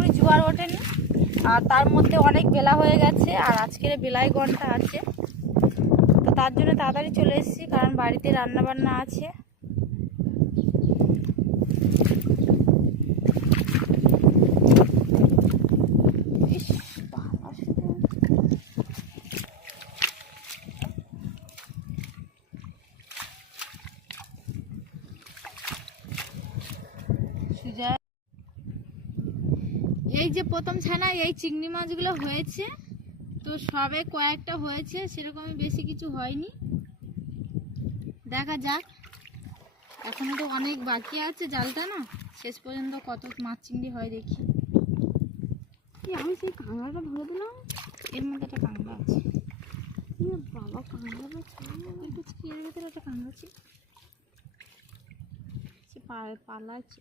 পুরোপুরি জোয়ার ওঠেনি, আর তার মধ্যে অনেক বেলা হয়ে গেছে, আর আজকের বেলায় ঘন্টা আছে, তো তার জন্য তাড়াতাড়ি চলে এসেছি, কারণ বাড়িতে রান্না বান্না আছে। এই যে প্রথম ছানায় এই চিংড়ি মাছগুলো হয়েছে, তো সবে কয়েকটা হয়েছে, সেরকমই বেশি কিছু হয়নি। দেখা যাক, এখনো তো অনেক বাকি আছে জালটা না, শেষ পর্যন্ত কত মাছ চিংড়ি হয় দেখি। কি আমি সেই কাঁকড়াটা ধরে দিলাম, এর মধ্যে একটা কাঁকড়া আছে। বাবা কাঁকড়াটা এর ভিতরে একটা কাঁকড়া আছে, সে পালাচ্ছে।